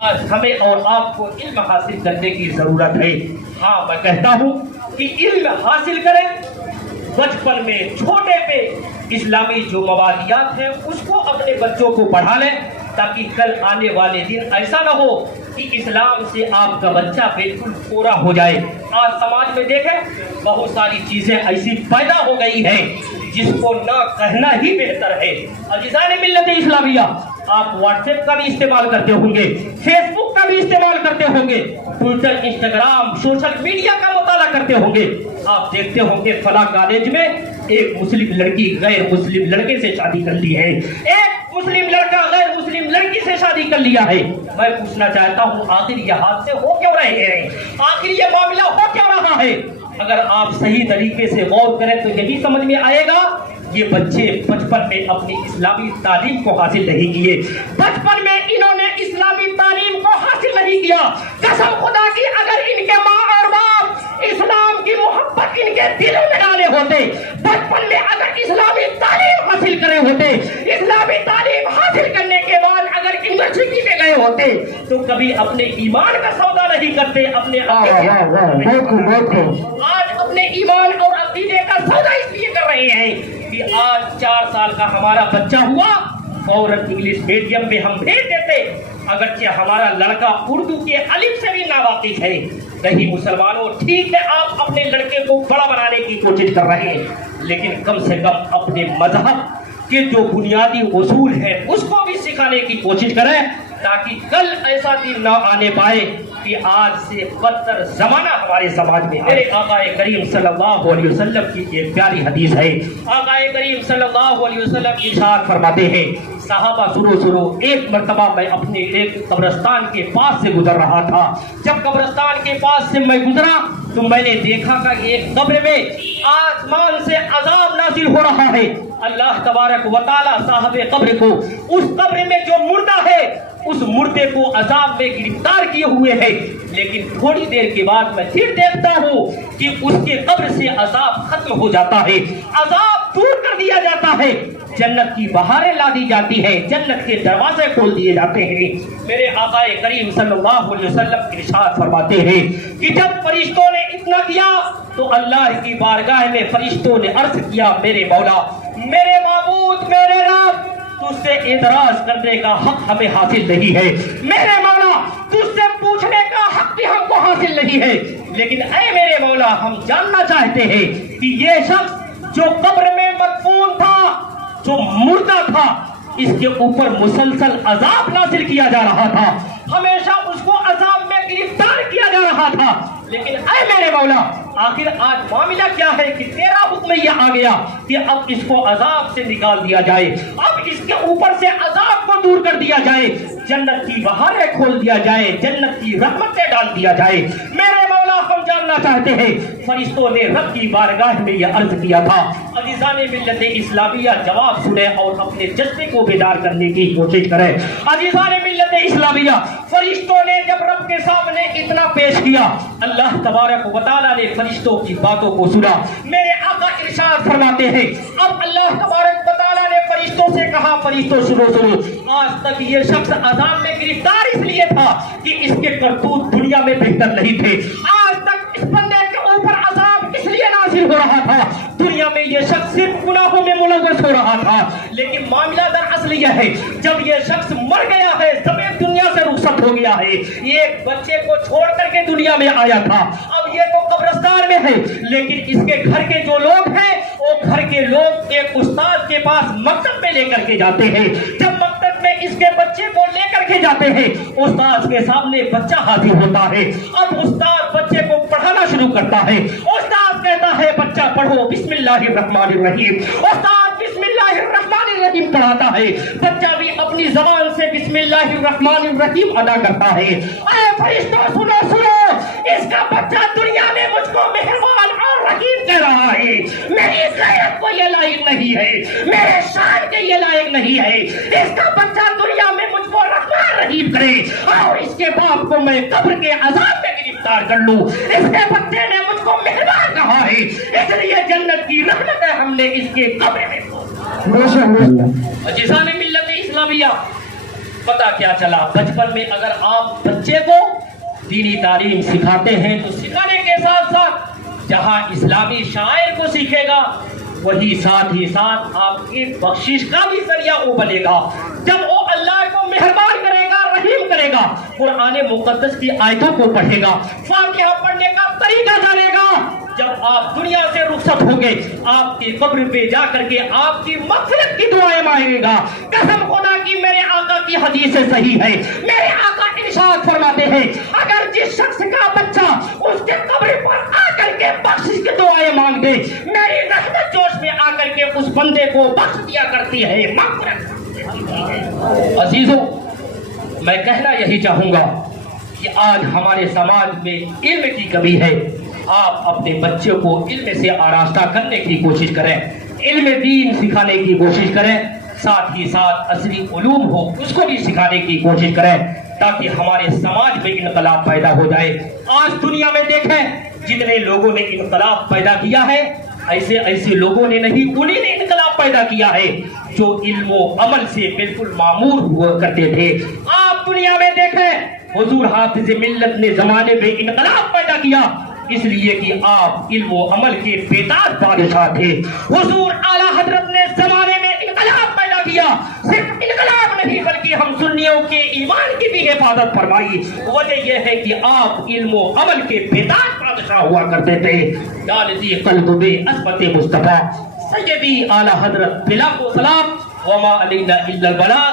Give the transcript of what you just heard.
آج ہمیں اور آپ کو علم حاصل کرنے کی ضرورت ہے. ہاں میں کہتا ہوں کہ علم حاصل کریں, بچپن میں چھوٹے پہ اسلامی جو موادیات ہیں اس کو اپنے بچوں کو پڑھا لیں, تاکہ کل آنے والے دن ایسا نہ ہو کہ اسلام سے آپ کا بچہ بالکل پورا ہو جائے. آج سماج میں دیکھیں بہت ساری چیزیں ایسی پیدا ہو گئی ہیں جس کو نہ کہنا ہی بہتر ہے. عزیزان ملت اسلامیہ, آپ واٹس ایپ کا بھی استعمال کرتے ہوں گے, فیس بک کا بھی استعمال کرتے ہوں گے, ٹویٹر, انسٹاگرام, سوشل میڈیا کا مطالعہ کرتے ہوں گے. آپ دیکھتے ہوں گے فلاں کالج میں ایک مسلم لڑکی غیر مسلم لڑکے سے شادی کر لی ہے, ایک مسلم لڑکا غیر مسلم لڑکی سے شادی کر لیا ہے. میں پوچھنا چاہتا ہوں آخر یہ حادثے ہو کیوں رہے ہیں, آخر یہ معاملہ ہو کیوں رہا ہے؟ اگر آپ صحیح طریقے سے غور کریں تو یہ بھی سمجھ میں آئے گا یہ بچے بچپن میں اپنی اسلامی تعلیم کو حاصل نہیں کیے, بچپن میں انہوں نے اسلامی تعلیم کو حاصل نہیں کیا. قسم خدا کی اگر ان کے ماں اور باپ اسلام کی محبت ان کے دلوں میں ڈالے ہوتے, بچپن میں اگر اسلامی تعلیم حاصل کرے ہوتے, اسلامی تعلیم حاصل کرنے کے بعد اگر یونیورسٹی میں گئے ہوتے تو کبھی اپنے ایمان کا سودا نہیں کرتے, اپنے آج اپنے ایمان اور عقیدے کا سودا اس لیے کر رہے ہیں کہ آج 4 سال کا ہمارا بچہ ہوا فوراً انگلش میڈیم میں ہم بھیج دیتے, اگرچہ ہمارا لڑکا اردو کے الف سے بھی ناواقف ہے. کہیں مسلمانوں ٹھیک ہے آپ اپنے لڑکے کو بڑا بنانے کی کوشش کر رہے ہیں, لیکن کم سے کم اپنے مذہب کے جو بنیادی اصول ہیں اس کو بھی سکھانے کی کوشش کریں, تاکہ کل ایسا دن نہ آنے پائے کہ آج سے بدتر زمانہ ہمارے سماج میں. میرے آقا کریم صلی اللہ علیہ وسلم کی ایک پیاری حدیث ہے. آقا کریم صلی اللہ علیہ وسلم ارشاد فرماتے ہیں, صحابہ سنو, ایک مرتبہ میں اپنے ایک قبرستان کے پاس سے گزر رہا تھا. جب قبرستان کے پاس سے میں گزرا تو میں نے دیکھا کہ ایک قبر میں آسمان سے عذاب نازل ہو رہا ہے. اللہ تبارک و تعالی صاحب قبر کو اس قبر میں جو مردہ ہے اس مردے کو عذاب میں گرفتار کیے ہوئے ہے, لیکن تھوڑی دیر کے بعد میں پھر دیکھتا ہوں کہ اس کے قبر سے عذاب ختم ہو جاتا ہے, عذاب دور کر دیا جاتا ہے, جنت کی بہاریں لا دی جاتی ہے, جنت کے دروازے کھول دیے جاتے ہیں. میرے آقا کریم صلی اللہ علیہ وسلم ارشاد فرماتے ہیں کہ جب فرشتوں نے اتنا کیا تو اللہ کی بارگاہ میں فرشتوں نے عرض کیا, میرے مولا, میرے معبود, میرے رب, تجھ سے اعتراض کرنے کا حق ہمیں حاصل نہیں ہے, میرے مولا تجھ سے پوچھنے کا حق بھی ہم کو حاصل نہیں ہے, لیکن اے میرے مولا ہم جاننا چاہتے ہیں کہ یہ شخص جو قبر میں مدفون تھا, جو مردہ تھا, اس کے اوپر مسلسل عذاب نازل کیا جا رہا تھا, ہمیشہ اس کو عذاب میں گرفتار کیا جا رہا تھا, لیکن اے میرے مولا آخر آج معاملہ کیا ہے کہ تیرا حکم یہ آ گیا کہ اب اس کو عذاب سے نکال دیا جائے, اب اس کے اوپر سے عذاب کو دور کر دیا جائے, جنت کی بہاریں کھول دیا جائے, جنت کی رحمتیں ڈال دیا جائے. میرے مولا ہم جاننا چاہتے ہیں فرشتوں نے رب کی بارگاہ میں یہ عرض کیا تھا. عزیزان ملت اسلامیہ جواب سنیں اور اپنے جذبے کو بیدار کرنے کی کوشش کریں. عزیزان ملت اسلامیہ, فرشتوں نے جب رب کے سامنے اتنا پیش کیا, اللہ تبارک و تعالیٰ نے فرشتوں کی باتوں کو سنا. میرے آقا ارشاد فرماتے ہیں اب اللہ تبارک و تعالیٰ نے فرشتوں سے کہا, فرشتوں سنو, آج تک یہ شخص عذاب میں گرفتار اس لیے تھا کہ اس کے کرتوت دنیا میں بہتر نہیں تھے, آج تک اس بندے کے اوپر عذاب اس لیے نازل ہو رہا تھا, دنیا میں یہ شخص صرف گناہوں میں ملوث ہو رہا تھا, لیکن معاملہ دراصل یہ ہے جب یہ شخص مر گیا ہے, زمین دنیا سے رخصت ہو گیا ہے, یہ ایک بچے کو چھوڑ کر کے دنیا میں آیا تھا, اب یہ تو قبرستان میں ہے, لیکن اس کے گھر کے جو لوگ ہیں وہ گھر کے لوگ ایک استاد کے پاس مکتب میں لے کر کے جاتے ہیں. جب مکتب میں اس کے بچے کو لے کر کے جاتے ہیں, استاد کے سامنے بچہ حاضر ہوتا ہے. اب استاد بچے کو پڑھانا شروع کرتا ہے, استاد کہتا ہے بچہ پڑھو بسم اللہ الرحمن الرحیم, استاد بسم اللہ الرحمن الرحیم پڑھاتا ہے, بچہ بھی اپنی زبان سے بسم اللہ الرحمن الرحیم ادا کرتا ہے. اے فرشتوں سنو, اس کا بچہ دنیا میں مجھ کو مہربان اور رحیم کہہ رہا ہے, میری غیرت کو یہ لائق نہیں ہے, میرے شان کے یہ لائق نہیں ہے, اس کا بچہ دنیا میں مجھ کو رحمان رحیم کرے اور اس کے باپ کو میں قبر کے عذاب میں گرفتار کر لوں. اس کے بچے نے مجھ کو مہربان کہا ہے, اس لیے جنت کی رحمتیں ہم نے اس کے قبر میں. عزیزان ملت اسلامیہ, پتہ کیا چلا، بچپن میں اگر آپ بچے کو دینی تعلیم سکھاتے ہیں تو سکھانے کے ساتھ ساتھ جہاں اسلامی شاعر کو سیکھے گا وہی ساتھ ہی ساتھ آپ کی بخشش کا بھی ذریعہ وہ بنے گا. جب وہ اللہ کو مہربان کرے گا، رحیم کرے گا، قرآن مقدس کی آیتوں کو پڑھے گا، فاتحہ پڑھنے کا طریقہ جانے گا، جب آپ دنیا سے رخصت ہوں گے آپ کی قبر پہ جا کر کے آپ کی مغفرت کی دعائیں مانگے گا. قسم خدا کی میرے آقا کی حدیث صحیح ہے، میرے آقا ارشاد فرماتے ہیں اگر جس شخص کا بچہ اس کے قبر پر آ کر کے بخشش کی دعائیں مانگ دے، میری رحمت جوش میں آ کر کے اس بندے کو بخش دیا کرتی ہے، مغفرت کرتی ہے. عزیزوں، میں کہنا یہی چاہوں گا کہ آج ہمارے سماج میں علم کی کمی ہے. آپ اپنے بچے کو علم سے آراستہ کرنے کی کوشش کریں، علم دین سکھانے کی کوشش کریں، ساتھ ہی ساتھ اصلی علوم ہو اس کو بھی سکھانے کی کوشش کریں تاکہ ہمارے سماج میں انقلاب پیدا ہو جائے. آج دنیا میں دیکھیں جتنے لوگوں نے انقلاب پیدا کیا ہے ایسے لوگوں نے نہیں، انہیں نے انقلاب پیدا کیا ہے جو علم و عمل سے بالکل معمور ہوا کرتے تھے. آپ دنیا میں دیکھیں حضور حافظ ملت نے زمانے میں انقلاب پیدا کیا اس لیے کہ آپ علم و عمل کے بیدار بادشاہ تھے. حضور اعلیٰ حضرت نے زمانے میں انقلاب پیدا کیا، صرف انقلاب نہیں بلکہ ہم سنیوں کے ایمان کی بھی حفاظت فرمائی. وجہ یہ ہے کہ آپ علم و عمل کے بیدار بادشاہ ہوا کرتے تھے. یا لذی قلب بے عصمت مصطفیٰ سیدی اعلیٰ حضرت بلا کو سلام، وما علینا الا البلاغ.